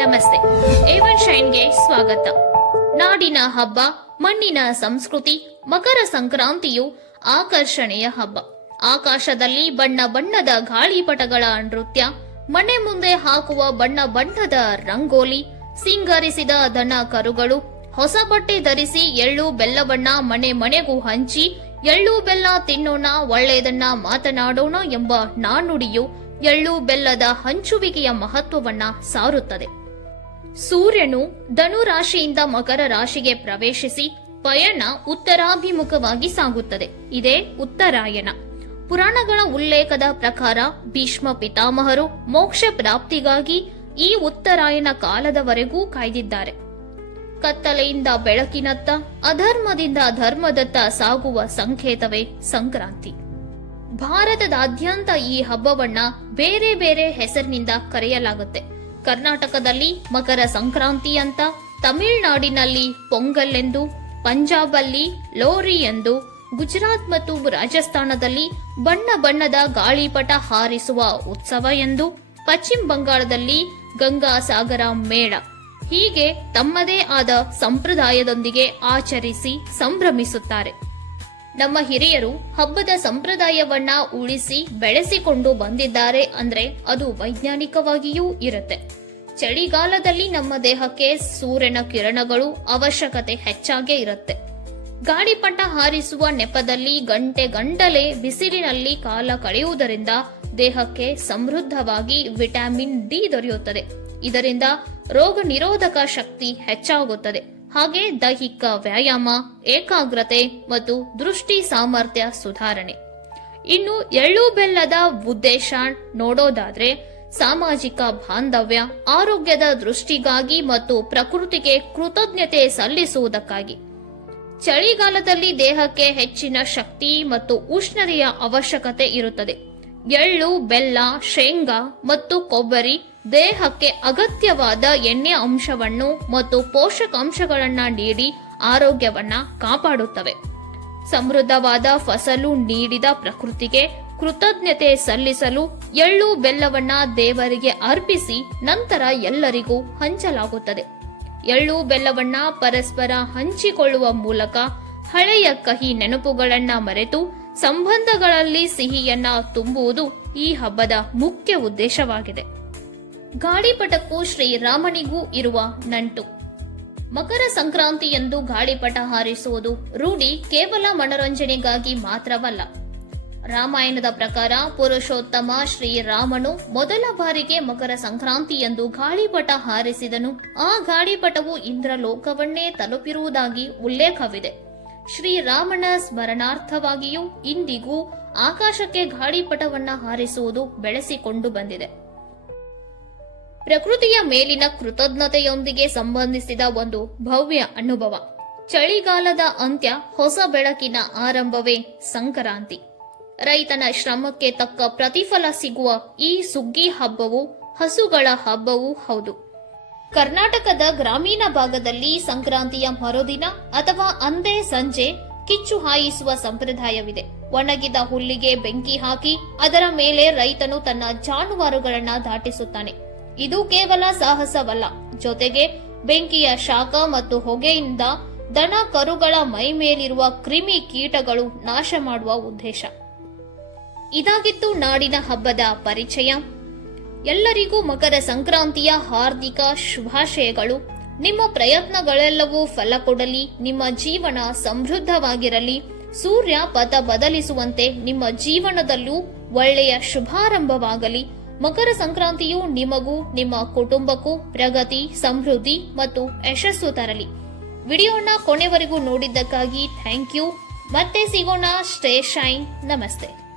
ನಮಸ್ತೆ. A1 ಶೈನ್ಗೆ ಸ್ವಾಗತ. ನಾಡಿನ ಹಬ್ಬ, ಮಣ್ಣಿನ ಸಂಸ್ಕೃತಿ, ಮಕರ ಸಂಕ್ರಾಂತಿಯು ಆಕರ್ಷಣೆಯ ಹಬ್ಬ. ಆಕಾಶದಲ್ಲಿ ಬಣ್ಣ ಬಣ್ಣದ ಗಾಳಿಪಟಗಳ ನೃತ್ಯ, ಮನೆ ಮುಂದೆ ಹಾಕುವ ಬಣ್ಣ ಬಣ್ಣದ ರಂಗೋಲಿ, ಸಿಂಗರಿಸಿದ ದನ ಕರುಗಳು, ಹೊಸ ಬಟ್ಟೆ ಧರಿಸಿ ಎಳ್ಳು ಬೆಲ್ಲವನ್ನ ಮನೆ ಮನೆಗೂ ಹಂಚಿ ಎಳ್ಳು ಬೆಲ್ಲ ತಿನ್ನೋಣ, ಒಳ್ಳೆಯದನ್ನ ಮಾತನಾಡೋಣ ಎಂಬ ನಾಣ್ಣುಡಿಯು ಎಳ್ಳು ಬೆಲ್ಲದ ಹಂಚುವಿಕೆಯ ಮಹತ್ವವನ್ನ ಸಾರುತ್ತದೆ. ಸೂರ್ಯನು ಧನು ರಾಶಿಯಿಂದ ಮಕರ ರಾಶಿಗೆ ಪ್ರವೇಶಿಸಿ ಪಯಣ ಉತ್ತರಾಭಿಮುಖವಾಗಿ ಸಾಗುತ್ತದೆ. ಇದೇ ಉತ್ತರಾಯಣ. ಪುರಾಣಗಳ ಉಲ್ಲೇಖದ ಪ್ರಕಾರ ಭೀಷ್ಮ ಪಿತಾಮಹರು ಮೋಕ್ಷ ಪ್ರಾಪ್ತಿಗಾಗಿ ಈ ಉತ್ತರಾಯಣ ಕಾಲದವರೆಗೂ ಕಾಯ್ದಿದ್ದಾರೆ. ಕತ್ತಲೆಯಿಂದ ಬೆಳಕಿನತ್ತ, ಅಧರ್ಮದಿಂದ ಧರ್ಮದತ್ತ ಸಾಗುವ ಸಂಕೇತವೇ ಸಂಕ್ರಾಂತಿ. ಭಾರತದಾದ್ಯಂತ ಈ ಹಬ್ಬವನ್ನ ಬೇರೆ ಬೇರೆ ಹೆಸರಿನಿಂದ ಕರೆಯಲಾಗುತ್ತೆ. ಕರ್ನಾಟಕದಲ್ಲಿ ಮಕರ ಸಂಕ್ರಾಂತಿ ಅಂತ, ತಮಿಳುನಾಡಿನಲ್ಲಿ ಪೊಂಗಲ್ ಎಂದು, ಪಂಜಾಬಲ್ಲಿ ಲೋರಿ ಎಂದು, ಗುಜರಾತ್ ಮತ್ತು ರಾಜಸ್ಥಾನದಲ್ಲಿ ಬಣ್ಣ ಬಣ್ಣದ ಗಾಳಿಪಟ ಹಾರಿಸುವ ಉತ್ಸವ ಎಂದು, ಪಶ್ಚಿಮ ಬಂಗಾಳದಲ್ಲಿ ಗಂಗಾ ಸಾಗರ ಮೇಳ, ಹೀಗೆ ತಮ್ಮದೇ ಆದ ಸಂಪ್ರದಾಯದೊಂದಿಗೆ ಆಚರಿಸಿ ಸಂಭ್ರಮಿಸುತ್ತಾರೆ. ನಮ್ಮ ಹಿರಿಯರು ಹಬ್ಬದ ಸಂಪ್ರದಾಯವನ್ನ ಉಳಿಸಿ ಬೆಳೆಸಿಕೊಂಡು ಬಂದಿದ್ದಾರೆ ಅಂದ್ರೆ ಅದು ವೈಜ್ಞಾನಿಕವಾಗಿಯೂ ಇರುತ್ತೆ. ಚಳಿಗಾಲದಲ್ಲಿ ನಮ್ಮ ದೇಹಕ್ಕೆ ಸೂರ್ಯನ ಕಿರಣಗಳು ಅವಶ್ಯಕತೆ ಹೆಚ್ಚಾಗೇ ಇರುತ್ತೆ. ಗಾಳಿಪಟ ಹಾರಿಸುವ ನೆಪದಲ್ಲಿ ಗಂಟೆ ಗಂಟಲೆ ಬಿಸಿಲಿನಲ್ಲಿ ಕಾಲ ಕಳೆಯುವುದರಿಂದ ದೇಹಕ್ಕೆ ಸಮೃದ್ಧವಾಗಿ ವಿಟಮಿನ್ ಡಿ ದೊರೆಯುತ್ತದೆ. ಇದರಿಂದ ರೋಗ ನಿರೋಧಕ ಶಕ್ತಿ ಹೆಚ್ಚಾಗುತ್ತದೆ. ಹಾಗೆ ದೈಹಿಕ ವ್ಯಾಯಾಮ, ಏಕಾಗ್ರತೆ ಮತ್ತು ದೃಷ್ಟಿ ಸಾಮರ್ಥ್ಯ ಸುಧಾರಣೆ. ಇನ್ನು ಎಳ್ಳು ಬೆಲ್ಲದ ಉದ್ದೇಶ ನೋಡೋದಾದ್ರೆ ಸಾಮಾಜಿಕ ಬಾಂಧವ್ಯ, ಆರೋಗ್ಯದ ದೃಷ್ಟಿಗಾಗಿ ಮತ್ತು ಪ್ರಕೃತಿಗೆ ಕೃತಜ್ಞತೆ ಸಲ್ಲಿಸುವುದಕ್ಕಾಗಿ. ಚಳಿಗಾಲದಲ್ಲಿ ದೇಹಕ್ಕೆ ಹೆಚ್ಚಿನ ಶಕ್ತಿ ಮತ್ತು ಉಷ್ಣತೆಯ ಅವಶ್ಯಕತೆ ಇರುತ್ತದೆ. ಎಳ್ಳು, ಬೆಲ್ಲ, ಶೇಂಗಾ ಮತ್ತು ಕೊಬ್ಬರಿ ದೇಹಕ್ಕೆ ಅಗತ್ಯವಾದ ಎಣ್ಣೆ ಅಂಶವನ್ನು ಮತ್ತು ಪೋಷಕಾಂಶಗಳನ್ನ ನೀಡಿ ಆರೋಗ್ಯವನ್ನ ಕಾಪಾಡುತ್ತವೆ. ಸಮೃದ್ಧವಾದ ಫಸಲು ನೀಡಿದ ಪ್ರಕೃತಿಗೆ ಕೃತಜ್ಞತೆ ಸಲ್ಲಿಸಲು ಎಳ್ಳು ಬೆಲ್ಲವನ್ನ ದೇವರಿಗೆ ಅರ್ಪಿಸಿ ನಂತರ ಎಲ್ಲರಿಗೂ ಹಂಚಲಾಗುತ್ತದೆ. ಎಳ್ಳು ಬೆಲ್ಲವನ್ನ ಪರಸ್ಪರ ಹಂಚಿಕೊಳ್ಳುವ ಮೂಲಕ ಹಳೆಯ ಕಹಿ ನೆನಪುಗಳನ್ನ ಮರೆತು ಸಂಬಂಧಗಳಲ್ಲಿ ಸಿಹಿಯನ್ನ ತುಂಬುವುದು ಈ ಹಬ್ಬದ ಮುಖ್ಯ ಉದ್ದೇಶವಾಗಿದೆ. ಗಾಳಿಪಟಕ್ಕೂ ಶ್ರೀರಾಮನಿಗೂ ಇರುವ ನಂಟು. ಮಕರ ಸಂಕ್ರಾಂತಿಯಂದು ಗಾಳಿಪಟ ಹಾರಿಸುವುದು ರೂಢಿ ಕೇವಲ ಮನರಂಜನೆಗಾಗಿ ಮಾತ್ರವಲ್ಲ. ರಾಮಾಯಣದ ಪ್ರಕಾರ ಪುರುಷೋತ್ತಮ ಶ್ರೀರಾಮನು ಮೊದಲ ಬಾರಿಗೆ ಮಕರ ಸಂಕ್ರಾಂತಿಯಂದು ಗಾಳಿಪಟ ಹಾರಿಸಿದನು. ಆ ಗಾಳಿಪಟವು ಇಂದ್ರಲೋಕವನ್ನೇ ತಲುಪಿರುವುದಾಗಿ ಉಲ್ಲೇಖವಿದೆ. ಶ್ರೀರಾಮನ ಸ್ಮರಣಾರ್ಥವಾಗಿಯೂ ಇಂದಿಗೂ ಆಕಾಶಕ್ಕೆ ಗಾಳಿಪಟವನ್ನ ಹಾರಿಸುವುದು ಬೆಳೆಸಿಕೊಂಡು ಬಂದಿದೆ. ಪ್ರಕೃತಿಯ ಮೇಲಿನ ಕೃತಜ್ಞತೆಯೊಂದಿಗೆ ಸಂಬಂಧಿಸಿದ ಒಂದು ಭವ್ಯ ಅನುಭವ. ಚಳಿಗಾಲದ ಅಂತ್ಯ, ಹೊಸ ಬೆಳಕಿನ ಆರಂಭವೇ ಸಂಕ್ರಾಂತಿ. ರೈತನ ಶ್ರಮಕ್ಕೆ ತಕ್ಕ ಪ್ರತಿಫಲ ಸಿಗುವ ಈ ಸುಗ್ಗಿ ಹಬ್ಬವು ಹಸುಗಳ ಹಬ್ಬವೂ ಹೌದು. ಕರ್ನಾಟಕದ ಗ್ರಾಮೀಣ ಭಾಗದಲ್ಲಿ ಸಂಕ್ರಾಂತಿಯ ಮರುದಿನ ಅಥವಾ ಅಂದೇ ಸಂಜೆ ಕಿಚ್ಚು ಹಾಯಿಸುವ ಸಂಪ್ರದಾಯವಿದೆ. ಒಣಗಿದ ಹುಲ್ಲಿಗೆ ಬೆಂಕಿ ಹಾಕಿ ಅದರ ಮೇಲೆ ರೈತನು ತನ್ನ ಜಾನುವಾರುಗಳನ್ನ ದಾಟಿಸುತ್ತಾನೆ. ಇದು ಕೇವಲ ಸಾಹಸವಲ್ಲ, ಜೊತೆಗೆ ಬೆಂಕಿಯ ಶಾಖ ಮತ್ತು ಹೊಗೆಯಿಂದ ದನ ಕರುಗಳ ಮೈ ಮೇಲಿರುವ ಕ್ರಿಮಿ ಕೀಟಗಳು ನಾಶ ಮಾಡುವ ಉದ್ದೇಶ. ಇದಾಗಿತ್ತು ನಾಡಿನ ಹಬ್ಬದ ಪರಿಚಯ. ಎಲ್ಲರಿಗೂ ಮಕರ ಸಂಕ್ರಾಂತಿಯ ಹಾರ್ದಿಕ ಶುಭಾಶಯಗಳು. ನಿಮ್ಮ ಪ್ರಯತ್ನಗಳೆಲ್ಲವೂ ಫಲ ಕೊಡಲಿ, ನಿಮ್ಮ ಜೀವನ ಸಮೃದ್ಧವಾಗಿರಲಿ, ಸೂರ್ಯ ಪಥ ಬದಲಿಸುವಂತೆ ನಿಮ್ಮ ಜೀವನದಲ್ಲೂ ಒಳ್ಳೆಯ ಶುಭಾರಂಭವಾಗಲಿ. ಮಕರ ಸಂಕ್ರಾಂತಿಯು ನಿಮಗೂ ನಿಮ್ಮ ಕುಟುಂಬಕ್ಕೂ ಪ್ರಗತಿ, ಸಮೃದ್ಧಿ ಮತ್ತು ಯಶಸ್ಸು ತರಲಿ. ವಿಡಿಯೋನ ಕೊನೆವರೆಗೂ ನೋಡಿದ್ದಕ್ಕಾಗಿ ಥ್ಯಾಂಕ್ ಯು. ಮತ್ತೆ ಸಿಗೋಣ. Stay shine. ನಮಸ್ತೆ.